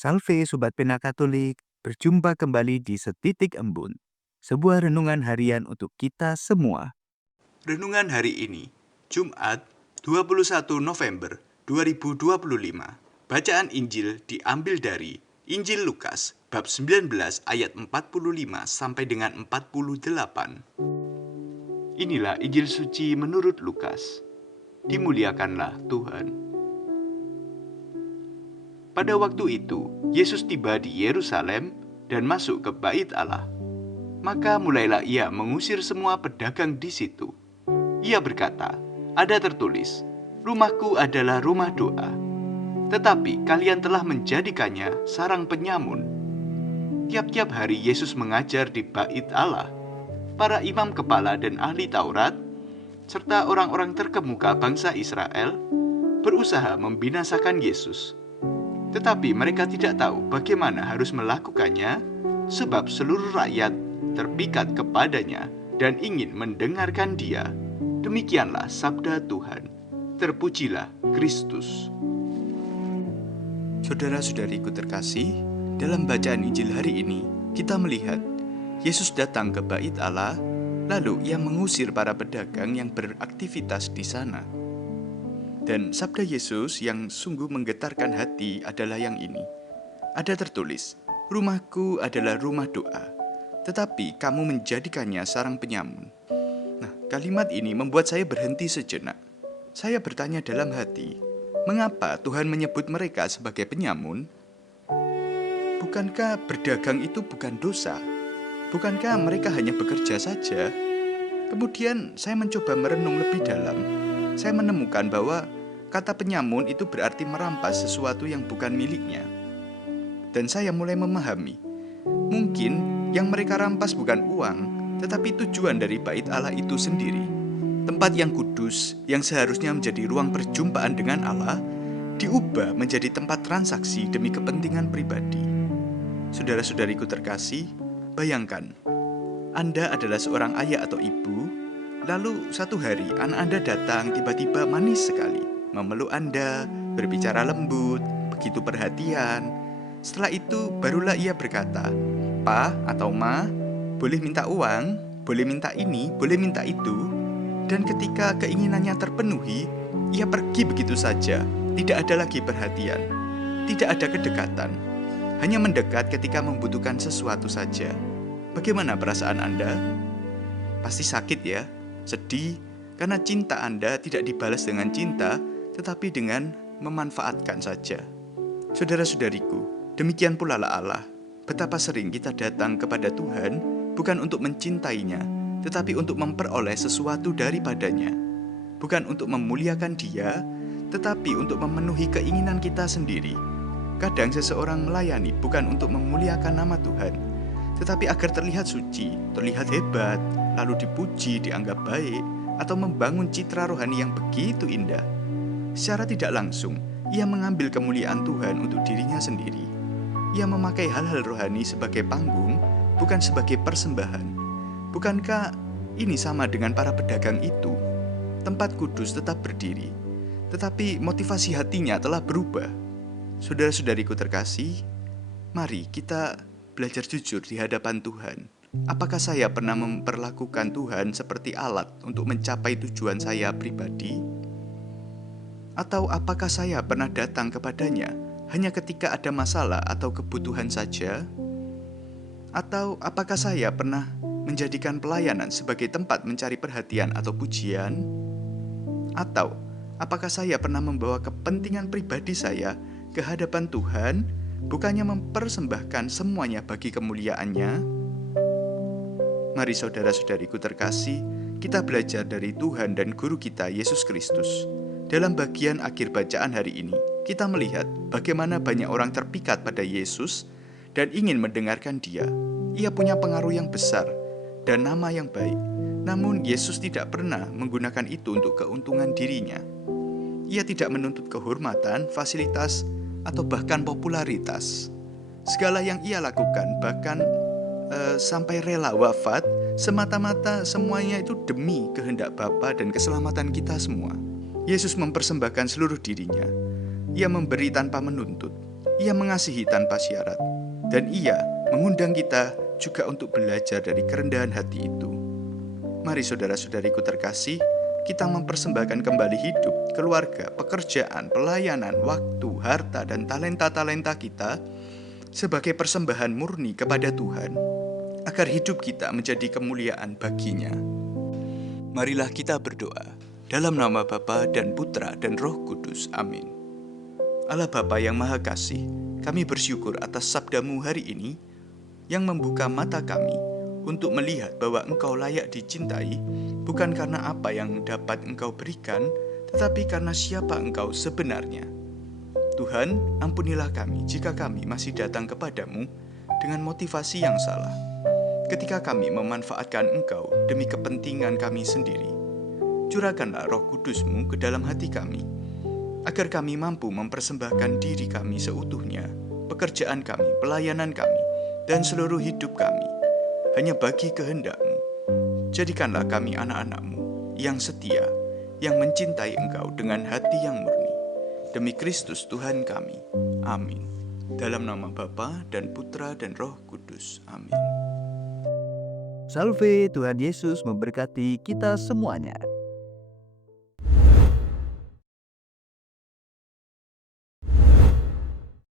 Salve Sobat Pena Katolik, berjumpa kembali di Setitik Embun, sebuah renungan harian untuk kita semua. Renungan hari ini, Jumat 21 November 2025. Bacaan Injil diambil dari Injil Lukas bab 19 ayat 45 sampai dengan 48. Inilah Injil suci menurut Lukas. Dimuliakanlah Tuhan. Pada waktu itu, Yesus tiba di Yerusalem dan masuk ke Bait Allah. Maka mulailah ia mengusir semua pedagang di situ. Ia berkata, "Ada tertulis, rumahku adalah rumah doa. Tetapi kalian telah menjadikannya sarang penyamun." Tiap-tiap hari Yesus mengajar di Bait Allah. Para imam kepala dan ahli Taurat, serta orang-orang terkemuka bangsa Israel, berusaha membinasakan Yesus. Tetapi mereka tidak tahu bagaimana harus melakukannya, sebab seluruh rakyat terpikat kepadanya dan ingin mendengarkan dia. Demikianlah sabda Tuhan. Terpujilah Kristus. Saudara-saudariku terkasih, dalam bacaan Injil hari ini, kita melihat Yesus datang ke Bait Allah, lalu ia mengusir para pedagang yang beraktivitas di sana. Dan sabda Yesus yang sungguh menggetarkan hati adalah yang ini. Ada tertulis, "Rumahku adalah rumah doa, tetapi kamu menjadikannya sarang penyamun." Nah, kalimat ini membuat saya berhenti sejenak. Saya bertanya dalam hati, mengapa Tuhan menyebut mereka sebagai penyamun? Bukankah berdagang itu bukan dosa? Bukankah mereka hanya bekerja saja? Kemudian saya mencoba merenung lebih dalam. Saya menemukan bahwa kata penyamun itu berarti merampas sesuatu yang bukan miliknya. Dan saya mulai memahami, mungkin yang mereka rampas bukan uang, tetapi tujuan dari Bait Allah itu sendiri. Tempat yang kudus, yang seharusnya menjadi ruang perjumpaan dengan Allah, diubah menjadi tempat transaksi demi kepentingan pribadi. Saudara-saudariku terkasih, bayangkan, Anda adalah seorang ayah atau ibu, lalu satu hari anak Anda datang tiba-tiba manis sekali, memeluk Anda, berbicara lembut, begitu perhatian. Setelah itu barulah ia berkata, "Pa atau Ma, boleh minta uang, boleh minta ini, boleh minta itu." Dan ketika keinginannya terpenuhi, ia pergi begitu saja, tidak ada lagi perhatian, tidak ada kedekatan, hanya mendekat ketika membutuhkan sesuatu saja. Bagaimana perasaan Anda? Pasti sakit ya, sedih, karena cinta Anda tidak dibalas dengan cinta, tetapi dengan memanfaatkan saja. Saudara-saudariku, demikian pula lah Allah. Betapa sering kita datang kepada Tuhan bukan untuk mencintainya, tetapi untuk memperoleh sesuatu daripadanya. Bukan untuk memuliakan Dia, tetapi untuk memenuhi keinginan kita sendiri. Kadang seseorang melayani bukan untuk memuliakan nama Tuhan, tetapi agar terlihat suci, terlihat hebat, lalu dipuji, dianggap baik, atau membangun citra rohani yang begitu indah. Secara tidak langsung, ia mengambil kemuliaan Tuhan untuk dirinya sendiri. Ia memakai hal-hal rohani sebagai panggung, bukan sebagai persembahan. Bukankah ini sama dengan para pedagang itu? Tempat kudus tetap berdiri, tetapi motivasi hatinya telah berubah. Saudara-saudariku terkasih, mari kita belajar jujur di hadapan Tuhan. Apakah saya pernah memperlakukan Tuhan seperti alat untuk mencapai tujuan saya pribadi? Atau apakah saya pernah datang kepadanya hanya ketika ada masalah atau kebutuhan saja? Atau apakah saya pernah menjadikan pelayanan sebagai tempat mencari perhatian atau pujian? Atau apakah saya pernah membawa kepentingan pribadi saya ke hadapan Tuhan, bukannya mempersembahkan semuanya bagi kemuliaan-Nya? Mari saudara-saudariku terkasih, kita belajar dari Tuhan dan Guru kita Yesus Kristus. Dalam bagian akhir bacaan hari ini, kita melihat bagaimana banyak orang terpikat pada Yesus dan ingin mendengarkan Dia. Ia punya pengaruh yang besar dan nama yang baik. Namun Yesus tidak pernah menggunakan itu untuk keuntungan dirinya. Ia tidak menuntut kehormatan, fasilitas, atau bahkan popularitas. Segala yang ia lakukan, bahkan sampai rela wafat, semata-mata semuanya itu demi kehendak Bapa dan keselamatan kita semua. Yesus mempersembahkan seluruh dirinya. Ia memberi tanpa menuntut. Ia mengasihi tanpa syarat, dan Ia mengundang kita juga untuk belajar dari kerendahan hati itu. Mari saudara-saudariku terkasih, kita mempersembahkan kembali hidup, keluarga, pekerjaan, pelayanan, waktu, harta, dan talenta-talenta kita sebagai persembahan murni kepada Tuhan, agar hidup kita menjadi kemuliaan bagi-Nya. Marilah kita berdoa dalam nama Bapa dan Putra dan Roh Kudus. Amin. Allah Bapa yang Maha Kasih, kami bersyukur atas sabda-Mu hari ini yang membuka mata kami untuk melihat bahwa Engkau layak dicintai bukan karena apa yang dapat Engkau berikan, tetapi karena siapa Engkau sebenarnya. Tuhan, ampunilah kami jika kami masih datang kepadamu dengan motivasi yang salah, ketika kami memanfaatkan Engkau demi kepentingan kami sendiri. Curahkanlah Roh Kudus-Mu ke dalam hati kami, agar kami mampu mempersembahkan diri kami seutuhnya, pekerjaan kami, pelayanan kami, dan seluruh hidup kami hanya bagi kehendak-Mu. Jadikanlah kami anak-anak-Mu yang setia, yang mencintai Engkau dengan hati yang murni. Demi Kristus Tuhan kami. Amin. Dalam nama Bapa dan Putra dan Roh Kudus. Amin. Salve, Tuhan Yesus memberkati kita semuanya.